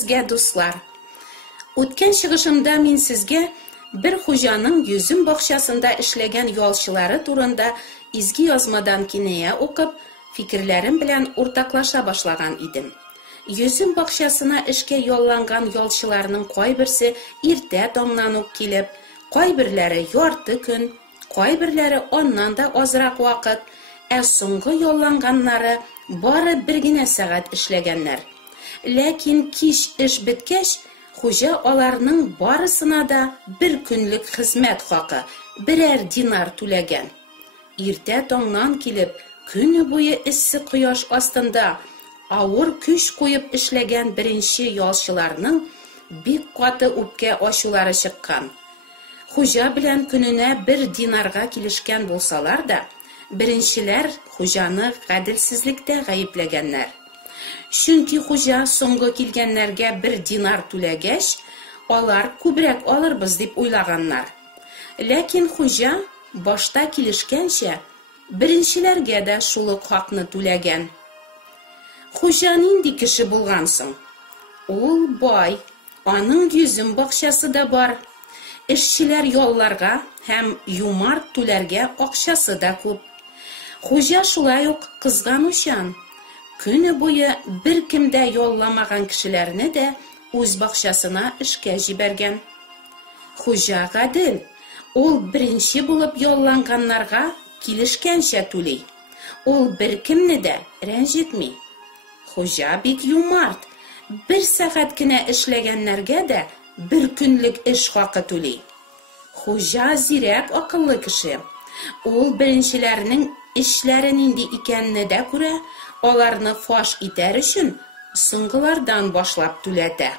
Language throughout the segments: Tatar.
сезгә, дуслар. Үткән чыгышымда мин сезгә bir хуҗаның йөзем бакчасында эшләгән ялчылары турында изге язмадан киная укып, фикерләрем белән уртаклаша башлаган идем. Йөзем бакчасына эшкә ялланган ялчыларның кайберсе иртә таңнан ук килеп, кайберләре ярты көн, кайберләре аннан да азрак вакыт, соңгы ялланганнары бары бер генә сәгать эшләгәннәр. Ләкин кич эш беткәч, хуҗа аларның барысына да bir көнлек хезмәт хакы, берәр динар түләгән. Иртә таңнан килеп, көне буе эссе кояш астында авыр көч куеп эшләгән беренче ялчыларның бик каты үпкә ачулары чыккан. Хуҗа белән көненә 1 динарга килешкән булсалар да, беренчеләр хуҗаны гаделсезлектә гаепләгәннәр. Чөнки хуҗа соңгы килгәннәргә 1 динар түләгәч, алар күбрәк алырбыз дип уйлаганнар. Ләкин хуҗа башта килешкәнчә беренчеләргә дә шул ук хакны түләгән. Хуҗа нинди кеше булган соң? Ул бай, аның йөзем бакчасы да бар. Эшчеләр ялларга һәм юмарт түләргә акчасы да күп. Хуҗа шулай ук кызганучан, көне буе бер кемдә ялламаган кешеләрне дә үз бакчасына эшкә җибәргән. Хуҗа гадел, ул беренче булып ялланганнарга килешкәнчә түли. Ул бер кемне дә рәнҗетми. Хуҗа бик юмарт, 1 сәгать кенә эшләгәннәргә дә 1 көнлек эш хакы түли. Хуҗа зирәк акыллы кеше. Ул беренчеләрнең эшләре нинди икәнне дә күрә, аларны фаш итәр өчен соңгылардан башлап түләтә.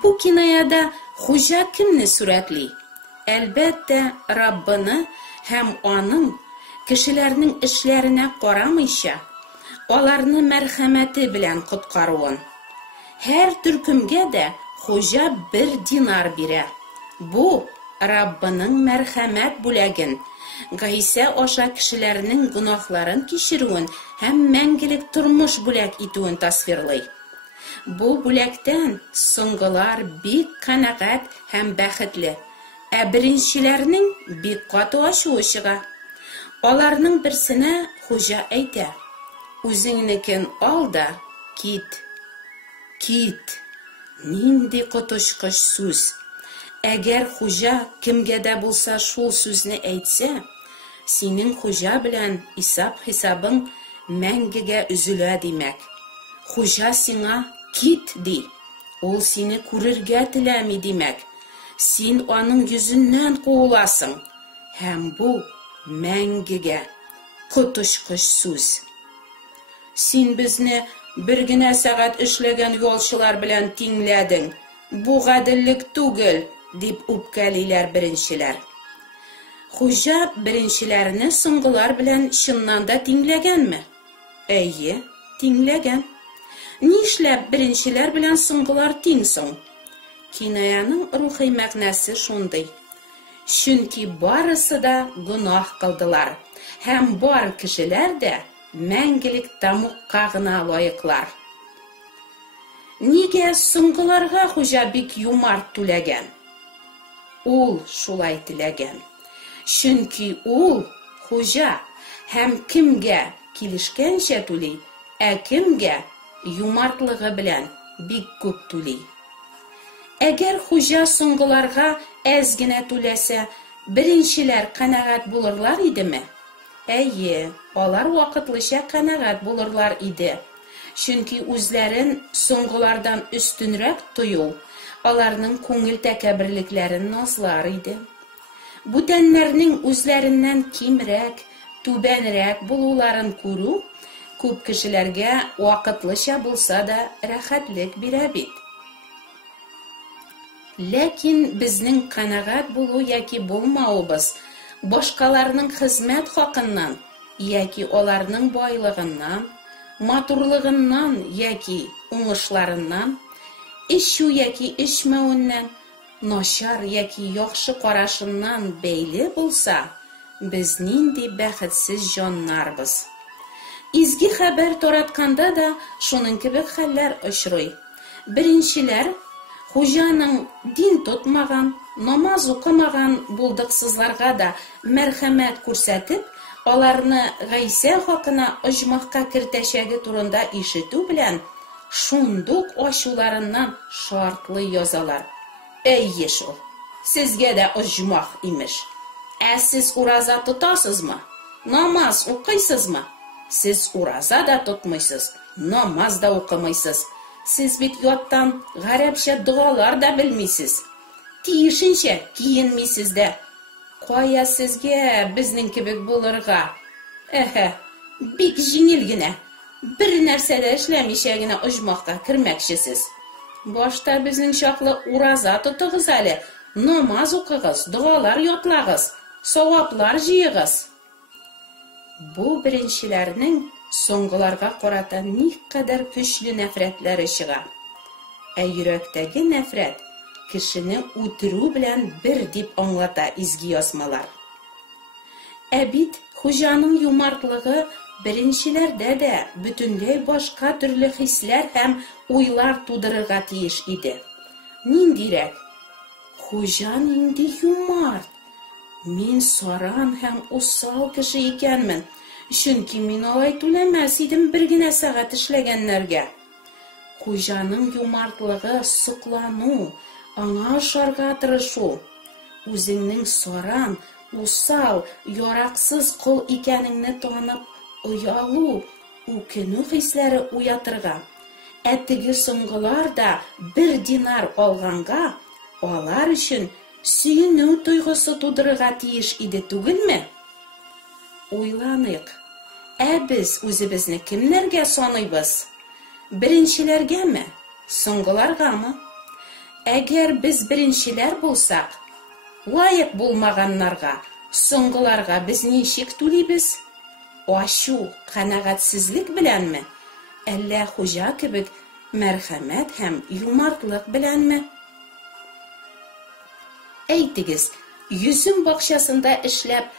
Бу кинаяда хуҗа кемне сүрәтли? Әлбәттә, Раббыны һәм аның кешеләрнең эшләренә карамыйча, аларны мәрхәмәте белән коткаруын. Һәр төркемгә дә хуҗа 1 динар бирә. Бу Раббының мәрхәмәт бүләген, Гайса аша кешеләрнең гынахларын кичерүен һәм мәңгелек тормыш бүләк итүен тасвирлый. Бу бүләктән соңгылар бик канәгать һәм бәхетле, беренчеләрнең бик каты ачуы чыга. Аларның берсенә хуҗа әйтә: "Үзеңнекен ал да кит." Кит. Нинди коточкыч сүз. Әгәр хуҗа кемгә дә булса шул сүзне әйтсә, синең хуҗа белән исап-хисабың мәңгегә üzülә димәк. Хуҗа сиңа кит ди. Ул сине күрергә теләми димәк. Син аның йөзеннән куыласың. Һәм бу мәңгегә коточкыч сүз. Син безне 1 генә сәгать эшләгән ялчылар белән тиңләдең. Бу гаделлек түгел, дип үпкәлиләр беренчеләр. Хуҗа беренчеләрне соңгылар белән чыннан да тиңләгәнме? Әйе, тиңләгән. Нишләп беренчеләр белән соңгылар тиң соң? Кинаяның рухи мәгънәсе шундый. Чөнки барысы да гөнаһ кылдылар, һәм бар кешеләр дә мәңгелек тамукка гына лаеклар. Нигә соңгыларга хуҗа бик юмарт түләгән? Ул шулай теләгән. Чөнки ул хуҗа һәм кемгә килешкәнчә түли, кемгә юмартлыгы белән бик күп түли. Әгәр хуҗа соңгыларга әз генә түләсә, беренчеләр канәгать булырлар идеме? Әйе, алар вакытлыча канәгать булырлар иде. Чөнки үзләрен соңгылардан өстенрәк тою, аларның күңел тәкәбберлекләрен назлар иде. Бүтәннәрнең үзләреннән кимрәк, түбәнрәк булуларын күрү күп кешеләргә вакытлыча булса да рәхәтлек бирә бит. Ләкин безнең канәгать булу яки булмавыбыз башкаларның хезмәт хакыннан яки аларның байлыгыннан, матурлыгыннан яки уңышларыннан, эшу яки эшмәүеннән, начар яки яхшы карашыннан бәйле булса, без нинди бәхетсез җаннарбыз. Изге хәбәр таратканда да шуның кебек хәлләр очрый. Birinçiler, Хуҗаның din tutmagan, namaz укымаган булдыксызларга да мәрхәмәт күрсәтеп, аларны Гайса хакына оҗмахка кертәчәге турында ишетү белән, шундук ачуларыннан шартлы язалар. Әйе шул, сезгә дә оҗмах имеш. Ә сез ураза тотасызмы? Намаз укыйсызмы? Сез ураза да тотмыйсыз, намаз да укымыйсыз. Сез бит яттан гарәпчә дуалар да белмисез. Тиешенчә киенмисез дә. Кая сезгә безнең кебек булырга? Бик җиңел генә. Бер нәрсә дә эшләмичә генә оҗмахка кермәкчесез. Башта безнең чаклы ураза тотыгыз әле, намаз укыгыз, дуалар ятлагыз, саваплар җыегыз. Бу беренчеләрнең соңгыларга карата никадәр көчле нәфрәтләре чыга. Ә йөрәктәге нәфрәт кешене үтерү белән бер дип аңлата изге язмалар. Ә бит Хуҗаның юмартлыгы беренчеләрдә дә бөтенләй башка төрле хисләр һәм уйлар тудырырга тиеш иде. Ниндирәк? Хуҗа нинди юмарт. Мин саран һәм усал кеше икәнмен. Чөнки мин алай түләмәс идем бер генә сәгать эшләгәннәргә. Хуҗаның юмартлыгы соклану, аңа ашарга тырышу. Үзеңнең саран, усал, яраксыз кол икәнеңне танып, оялу, үкенү хисләре уятырга. Ә теге соңгылар да 1 динар алганга, алар өчен сөенү туйгысы тудырырга тиеш иде түгелме? Уйланыйк. Ә без үзебезне кемнәргә саныйбыз? Беренчеләргәме? Соңгыларгамы? Әгәр без беренчеләр булсак, лаек булмаганнарга, соңгыларга без ничек түлибез? Ачу, канәгатьсезлек беләнме? Әллә Хуҗа кебек мәрхәмәт һәм юмартлык беләнме? Әйтегез, йөзем бакчасында эшләп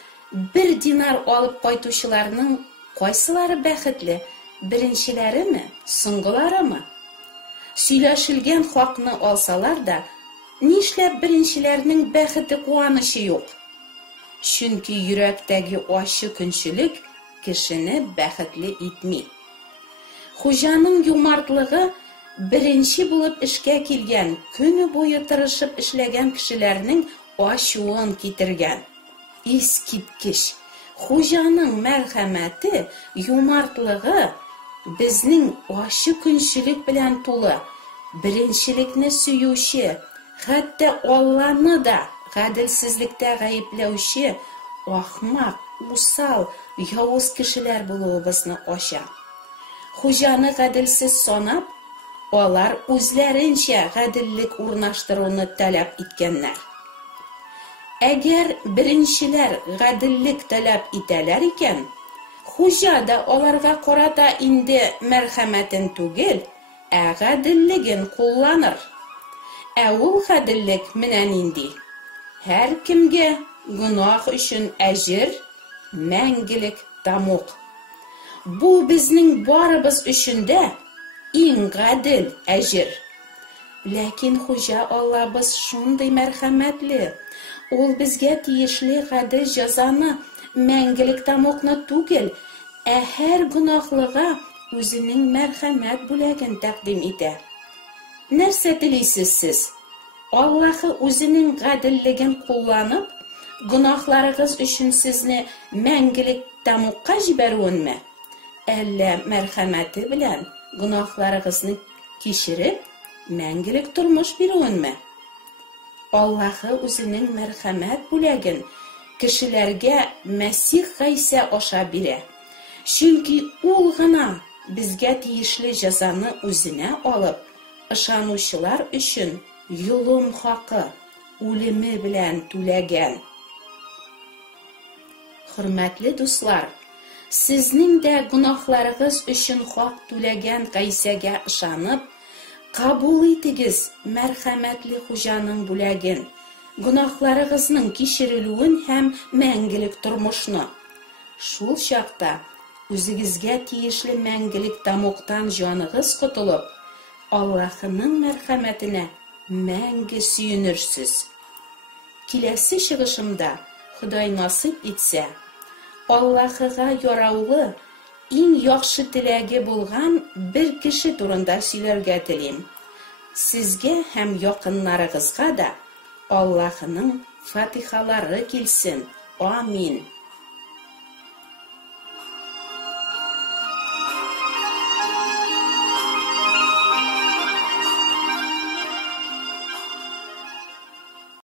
1 динар алып кайтучыларның кайсылары бәхетле? Беренчеләреме, соңгыларымы? Сөйләшелгән хакны алсалар да, нишләп беренчеләрнең бәхете куанышы юк? Чөнки йөрәктәге ачы көнчелек кешене бәхетле итми. Хуҗаның юмартлыгы беренче булып эшкә килгән, көне буе тырышып эшләгән кешеләрнең ачуын китергән. Искиткеч, Хуҗаның мәрхәмәте, юмартлыгы безнең ачы көнчелек белән тулы, беренчелекне сөюче, хәтта Алланы да гаделсезлектә гаепләүче, ахмак, усал, явыз кешеләр булуыбызны ача. Хуҗаны гаделсез санап, алар үзләренчә гаделлек урнаштыруны таләп иткәннәр. Әгәр беренчеләр гаделлек таләп итәләр икән, Хуҗа да аларга карата инде мәрхәмәтен түгел, ә гаделлеген кулланыр. Ә ул гаделлек менә нинди? Һәр кемгә гөнаһ өчен әҗер, мәңгелек тамук. Бу безнең барыбыз өчен дә иң гадел әҗер. Ләкин Хуҗа Аллабыз шундый мәрхәмәтле. Ул безгә тиешле гадел җәзаны, мәңгелек тамукны түгел, ә һәр гөнаһлыга үзенең мәрхәмәт бүләген тәкъдим итә. Нәрсә телисез сез? Аллаһы үзенең гаделлеген кулланып, гөнаһларыгыз өчен сезне мәңгелек тамукка җибәрүенме? Әллә мәрхәмәте белән гөнаһларыгызны кичереп, мәңгелек тормыш бирүенме? Аллаһы үзенең мәрхәмәт бүләген кешеләргә Мәсих Гайса аша бирә. Чөнки ул гына безгә тиешле җәзаны үзенә алып, ышанучылар өчен юлым хакы, үлеме белән түләгән. Хөрмәтле дуслар, сезнең дә гөнаһларыгыз өчен хак түләгән Гайсәгә ышанып, кабул итегез мәрхәмәтле Хуҗаның бүләген, гөнаһларыгызның кичерелүен һәм мәңгелек тормышны. Шул чакта үзегезгә тиешле мәңгелек тамуктан җаныгыз котылып, Аллаһының мәрхәмәтенә мәңге сөенерсез. Киләсе чыгышымда, Ходай насыйп итсә, Аллаһыга яраулы, иң яхшы теләге булган бер кеше турында сөйләргә телим. Сезгә һәм якыннарыгызга да Аллаһының фатихалары килсен. Амин.